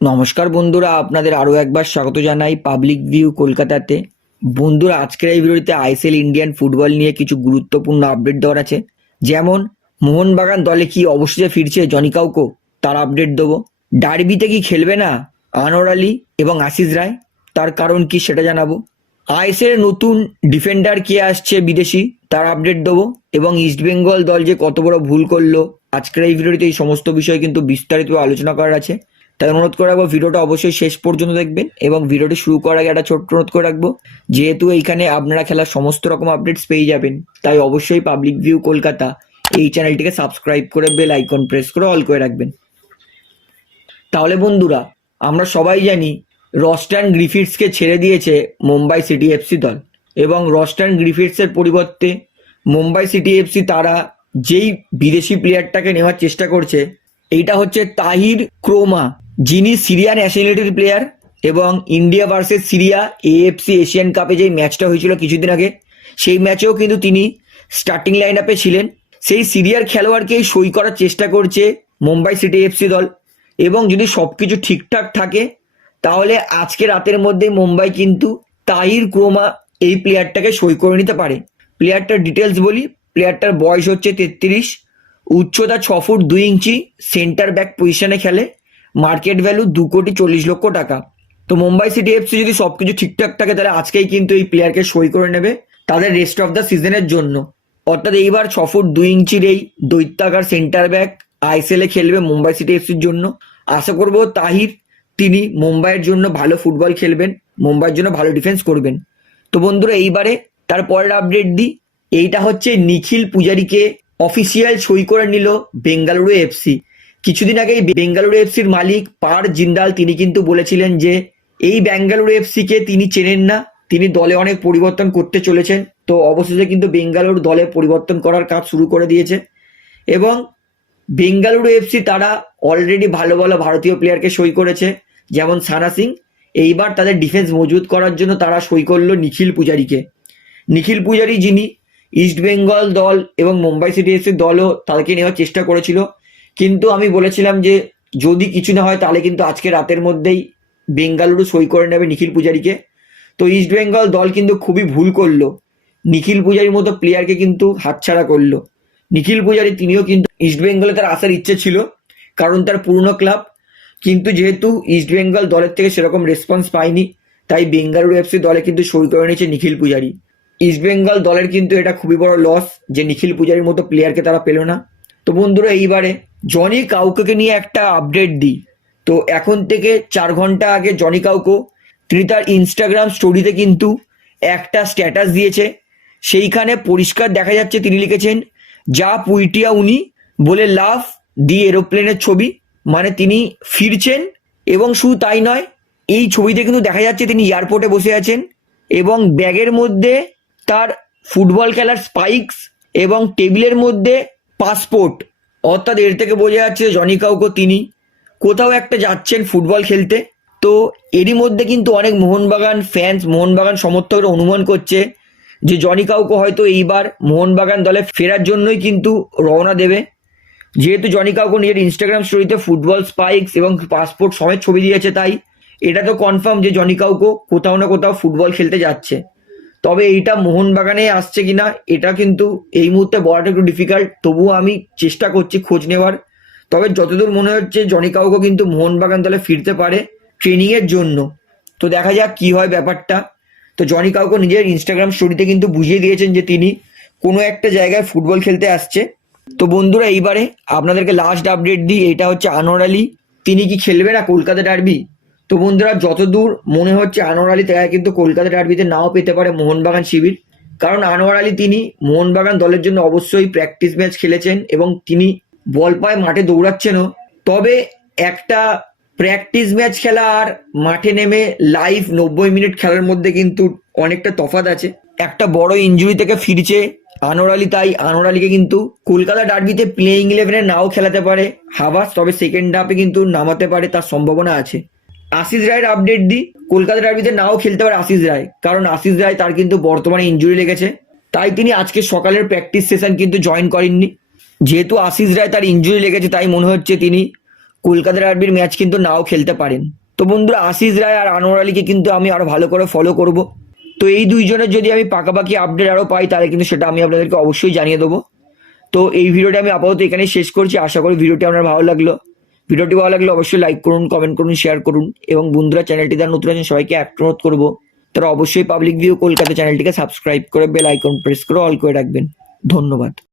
নমস্কার বন্ধুরা, আপনাদের আরও একবার স্বাগত জানাই পাবলিক ভিউ কলকাতাতে। বন্ধুরা, আজকের এই ভিডিওতে আইএসএল ইন্ডিয়ান ফুটবল নিয়ে কিছু গুরুত্বপূর্ণ আপডেট দেওয়ার আছে। যেমন, মোহনবাগান দলে কি অবশেষে ফিরছে জনি কাউকো তার আপডেট দেবো। ডার্বিতে কি খেলবে না আনোয়ার আলী এবং আশিস রায়? তার কারণ কি সেটা জানাব। আইএসএল নতুন ডিফেন্ডার কে আসছে বিদেশি? তার আপডেট দেবো। এবং ইস্টবেঙ্গল দল যে কত বড় ভুল করল, আজকের এই ভিডিওতে এই সমস্ত বিষয়ে কিন্তু বিস্তারিত আলোচনা করার আছে। তাই অনুরোধ করে রাখব, ভিডিওটা অবশ্যই শেষ পর্যন্ত দেখবেন এবং ভিডিওটি শুরু করার আগে একটা ছোট্ট অনুরোধ করে রাখব, যেহেতু এইখানে আপনারা খেলার সমস্ত রকম আপডেটস পেয়ে যাবেন, তাই অবশ্যই পাবলিক ভিউ কলকাতা এই চ্যানেলটিকে সাবস্ক্রাইব করে বেল আইকন প্রেস করে অল করে রাখবেন। তাহলে বন্ধুরা, আমরা সবাই জানি রস্টান গ্রিফিটসকে ছেড়ে দিয়েছে মুম্বাই সিটি এফসি দল এবং রস্টান গ্রিফিটসের পরিবর্তে মুম্বাই সিটি এফসি তারা যেই বিদেশি প্লেয়ারটাকে নেওয়ার চেষ্টা করছে, এইটা হচ্ছে তাহির ক্রোমা। যিনি সিরিয়া ন্যাশনালিটির প্লেয়ার এবং India versus Syria AFC Asian কাপে যেই ম্যাচটা হয়েছিল কিছুদিন আগে, সেই ম্যাচেও কিন্তু তিনি স্টার্টিং লাইন আপে ছিলেন। সেই সিরিয়ার খেলোয়াড়কেই সই করার চেষ্টা করছে মুম্বাই সিটি এফসি দল। এবং যদি সব কিছু ঠিকঠাক থাকে, তাহলে আজকে রাতের মধ্যেই মুম্বাই কিন্তু তাহির ক্রোমা এই প্লেয়ারটাকে সই করে নিতে পারে। প্লেয়ারটার ডিটেলস বলি প্লেয়ারটার বয়স হচ্ছে তেত্রিশ, উচ্চতা ছ ফুট দুই ইঞ্চি সেন্টার ব্যাক পজিশনে খেলে। মার্কেট ভ্যালু দু কোটি চল্লিশ লক্ষ টাকা। তো মুম্বাই সিটি এফসি যদি সবকিছু ঠিকঠাক থাকে, তাহলে আজকেই কিন্তু এই প্লেয়ারকে সই করে নেবে তাদের রেস্ট অফ দ্য সিজনের জন্য। অর্থাৎ এইবার ছ ফুট দুই ইঞ্চির এই দৈত্যাকার সেন্টার ব্যাক আইসেলে খেলবে মুম্বাই সিটি এফসির জন্য। আশা করব তাহির, তিনি মুম্বাইয়ের জন্য ভালো ফুটবল খেলবেন, মুম্বাইয়ের জন্য ভালো ডিফেন্স করবেন। তো বন্ধুরা, এইবারে তার পরের আপডেট দিই। এইটা হচ্ছে নিখিল পূজারীকে অফিসিয়াল সই করে নিল বেঙ্গালুরু এফসি কিছুদিন আগে এই বেঙ্গালুরু এফসির মালিক পার জিন্দাল, তিনি কিন্তু বলেছিলেন যে এই বেঙ্গালুরু এফসিকে তিনি চেনেন না, তিনি দলে অনেক পরিবর্তন করতে চলেছেন। তো অবশেষে কিন্তু বেঙ্গালুরু দলে পরিবর্তন করার কাজ শুরু করে দিয়েছে। এবং বেঙ্গালুরু এফসি তারা অলরেডি ভালো ভালো ভারতীয় প্লেয়ারকে সই করেছে, যেমন সানা সিং। এইবার তাদের ডিফেন্স মজবুত করার জন্য তারা সই করল নিখিল পূজারীকে। নিখিল পূজারী যিনি ইস্ট বেঙ্গল দল এবং মুম্বাই সিটি এফসির দলও তাদেরকে নেওয়ার চেষ্টা করেছিল। কিন্তু আমি বলেছিলাম যে যদি কিছু না হয়, তাহলে কিন্তু আজকে রাতের মধ্যেই বেঙ্গালুরু সই করে নেবে নিখিল পূজারীকে। তো ইস্ট বেঙ্গল দল কিন্তু খুবই ভুল করল। নিখিল পূজারীর মতো প্লেয়ারকে কিন্তু হাতছাড়া করল। নিখিল পূজারী, তিনিও কিন্তু ইস্ট বেঙ্গলে তার আসার ইচ্ছে ছিল, কারণ তার পুরনো ক্লাব কিন্তু যেহেতু ইস্ট বেঙ্গল দলের থেকে সেরকম রেসপন্স পায়নি, তাই বেঙ্গালুরু এফসি দলে কিন্তু সই করে নিয়েছে নিখিল পূজারী। ইস্ট বেঙ্গল দলের কিন্তু এটা খুবই বড় লস যে নিখিল পূজারীর মতো প্লেয়ারকে তারা পেল না। তো বন্ধুরা, এইবারে জনি কাউকে নিয়ে একটা আপডেট দিই। তো এখন থেকে চার ঘণ্টা আগে জনি কাউকো, তিনি তার ইনস্টাগ্রাম স্টোরিতে কিন্তু একটা স্ট্যাটাস দিয়েছে। সেইখানে পরিষ্কার দেখা যাচ্ছে তিনি লিখেছেন, যা পুইটিয়া উনি বলে লাভ দি এরোপ্লেনের ছবি। মানে তিনি ফিরছেন এবং শুধু তাই নয়, এই ছবিতে কিন্তু দেখা যাচ্ছে তিনি এয়ারপোর্টে বসে আছেন এবং ব্যাগের মধ্যে তার ফুটবল খেলার স্পাইকস এবং টেবিলের মধ্যে পাসপোর্ট অর্থাৎ এর থেকে বোঝা যাচ্ছে জনি কাউকো তিনি। কোথাও একটা যাচ্ছেন ফুটবল খেলতে। তো এরই মধ্যে কিন্তু অনেক মোহনবাগান ফ্যান্স মোহনবাগান সমর্থকরা অনুমান করছে যে জনি কাউকো হয়তো এইবার মোহনবাগান দলে ফেরার জন্যই কিন্তু রওনা দেবে। যেহেতু জনি কাউকো নিজের ইনস্টাগ্রাম স্টোরিতে ফুটবল স্পাইকস এবং পাসপোর্ট সমেত ছবি দিয়েছে, তাই এটা তো কনফার্ম যে জনি কাউকো কোথাও না কোথাও ফুটবল খেলতে যাচ্ছে। তবে এইটা মোহনবাগানে আসছে কিনা, এটা কিন্তু এই মুহূর্তে বলাটা একটু ডিফিকাল্ট তবুও আমি চেষ্টা করছি খোঁজ নেওয়ার। তবে যতদূর মনে হচ্ছে জনি কাউকো কিন্তু মোহনবাগান দলে ফিরতে পারে ট্রেনিং এর জন্য। তো দেখা যাক কি হয় ব্যাপারটা। তো জনি কাউকে নিজের ইনস্টাগ্রাম স্টোরিতে কিন্তু বুঝিয়ে দিয়েছেন যে তিনি কোনো একটা জায়গায় ফুটবল খেলতে আসছে। তো বন্ধুরা, এইবারে আপনাদেরকে লাস্ট আপডেট দিই, এটা হচ্ছে আনোয়ার আলী। তিনি কি খেলবে না কলকাতা ডার্বি তো বন্ধুরা, যতদূর মনে হচ্ছে আনোয়ার আলী তারা কিন্তু কলকাতা ডার্বিতে নাও পেতে পারে মোহনবাগান শিবির। কারণ আনোয়ার আলী তিনি মোহনবাগান দলের জন্য অবশ্যই প্র্যাকটিস ম্যাচ খেলেছেন এবং তিনি বল পায়ে মাঠে দৌড়াচ্ছেনও। তবে একটা প্র্যাকটিস ম্যাচ খেলা আর মাঠে নেমে লাইভ নব্বই মিনিট খেলার মধ্যে কিন্তু অনেকটা তফাৎ আছে। একটা বড় ইঞ্জুরি থেকে ফিরছে আনোয়ার আলী, তাই আনোয়ার আলীকে কিন্তু কলকাতা ডার্বিতে প্লেইং ইলেভেনে নাও খেলাতে পারে। হাবাস তবে সেকেন্ড হাফে কিন্তু নামাতে পারে, তার সম্ভাবনা আছে। আশিস রায়ের আপডেট দিই। কলকাতা ডার্বিতে নাও খেলতে পারে আশিস রায়। কারণ আশিস রায় তার কিন্তু বর্তমানে ইঞ্জুরি লেগেছে। তাই তিনি আজকে সকালের প্র্যাকটিস সেশন কিন্তু জয়েন করেননি। যেহেতু আশিস রায় তার ইঞ্জুরি লেগেছে, তাই মনে হচ্ছে তিনি কলকাতা ডার্বির ম্যাচ কিন্তু নাও খেলতে পারেন। তো বন্ধুরা, আশিস রায় আর আনোয়ার আলীকে কিন্তু আমি আরও ভালো করে ফলো করব। তো এই দুইজনের যদি আমি পাকাপাকি আপডেট আরও পাই, তাহলে কিন্তু সেটা আমি আপনাদেরকে অবশ্যই জানিয়ে দেবো। তো এই ভিডিওটা আমি আপাতত এখানেই শেষ করছি। আশা করি ভিডিওটি আপনার ভালো লাগল। ভিডিওটি ভালো লাগলে অবশ্যই লাইক করুন কমেন্ট করুন শেয়ার করুন এবং বন্ধুরা চ্যানেলটি তার নতুন আছেন সবাইকে অনুরোধ করব। তারা অবশ্যই পাবলিক ভিউ কলকাতা চ্যানেলটিকে সাবস্ক্রাইব করে বেল আইকন প্রেস করে অল করে রাখবেন। ধন্যবাদ।